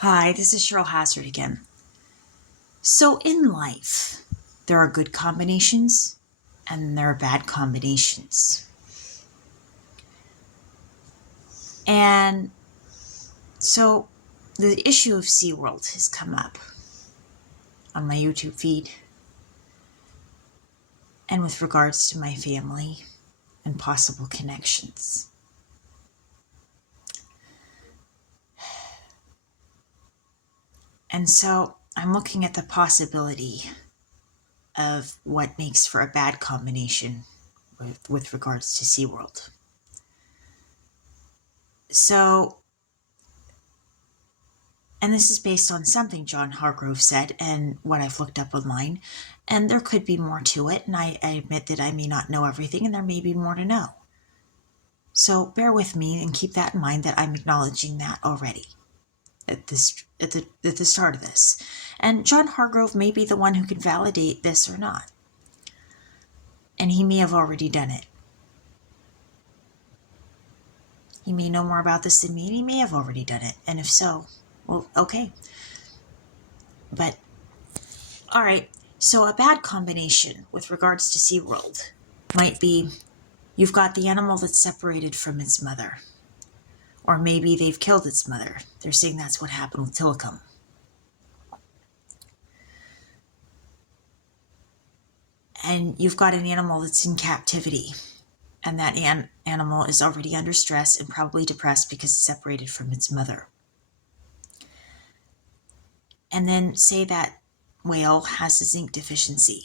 Hi, this is Cheryl Hazzard again. So in life, there are good combinations and there are bad combinations. And so the issue of SeaWorld has come up on my YouTube feed and with regards to my family and possible connections. And so I'm looking at the possibility of what makes for a bad combination with regards to SeaWorld. So, and this is based on something John Hargrove said and what I've looked up online. And there could be more to it. And I admit that I may not know everything and there may be more to know. So bear with me and keep that in mind that I'm acknowledging that already at the start of this. And John Hargrove may be the one who can validate this or not. And he may have already done it. He may know more about this than me, and he may have already done it. And if so, well, okay. But, all right. So a bad combination with regards to SeaWorld might be you've got the animal that's separated from its mother. Or maybe they've killed its mother. They're saying that's what happened with Tillicum. And you've got an animal that's in captivity. And that animal is already under stress and probably depressed because it's separated from its mother. And then say that whale has a zinc deficiency.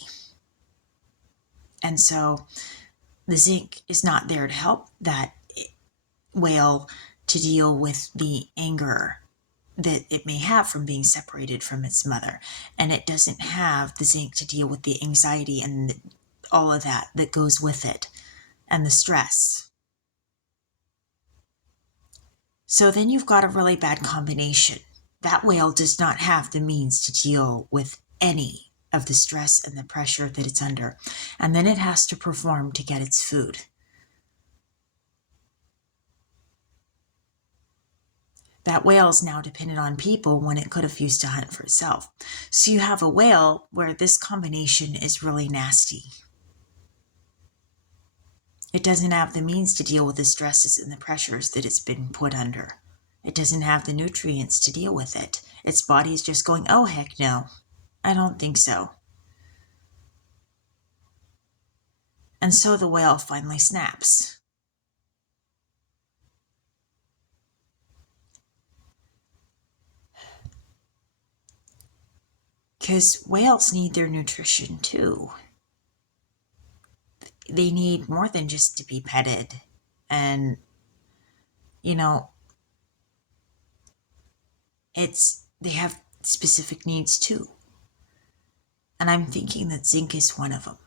And so the zinc is not there to help that whale to deal with the anger that it may have from being separated from its mother. And it doesn't have the zinc to deal with the anxiety and all of that goes with it and the stress. So then you've got a really bad combination. That whale does not have the means to deal with any of the stress and the pressure that it's under. And then it has to perform to get its food. That whale is now dependent on people when it could have used to hunt for itself. So you have a whale where this combination is really nasty. It doesn't have the means to deal with the stresses and the pressures that it's been put under. It doesn't have the nutrients to deal with it. Its body is just going, oh, heck no. I don't think so. And so the whale finally snaps. Because whales need their nutrition too. They need more than just to be petted. And, they have specific needs too. And I'm thinking that zinc is one of them.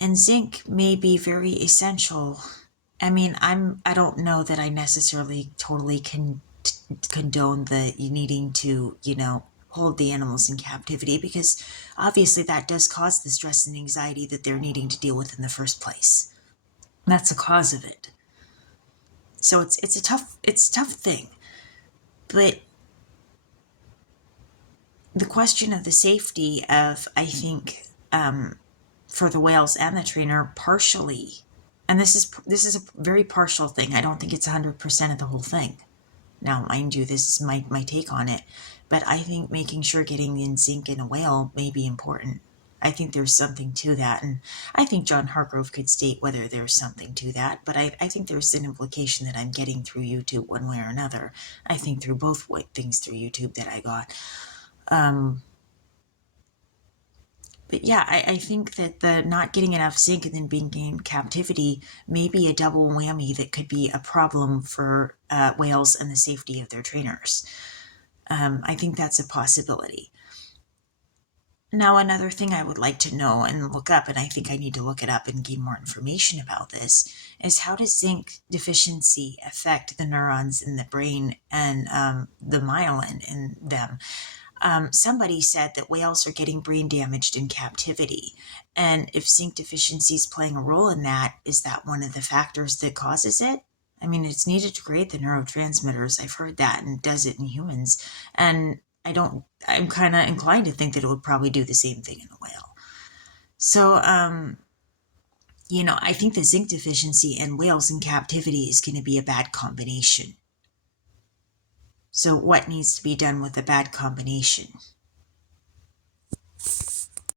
And zinc may be very essential. I mean, I don't know that I necessarily totally condone the needing to, hold the animals in captivity, because obviously that does cause the stress and anxiety that they're needing to deal with in the first place. That's the cause of it. So it's a tough thing. But the question of the safety of, I think, for the whales and the trainer, partially, and this is a very partial thing. I don't think it's 100% of the whole thing. Now, mind you, this is my take on it, but I think making sure getting in zinc in a whale may be important. I think there's something to that, and I think John Hargrove could state whether there's something to that, but I think there's an implication that I'm getting through YouTube one way or another. I think through both things through YouTube that I got. But yeah, I think that the not getting enough zinc and then being in captivity may be a double whammy that could be a problem for whales and the safety of their trainers. I think that's a possibility. Now, another thing I would like to know and look up, and I think I need to look it up and gain more information about this, is how does zinc deficiency affect the neurons in the brain and the myelin in them? Somebody said that whales are getting brain damaged in captivity. And if zinc deficiency is playing a role in that, is that one of the factors that causes it? I mean, it's needed to create the neurotransmitters. I've heard that, and it does it in humans. And I'm kind of inclined to think that it would probably do the same thing in a whale. So, I think the zinc deficiency and whales in captivity is going to be a bad combination. So what needs to be done with a bad combination?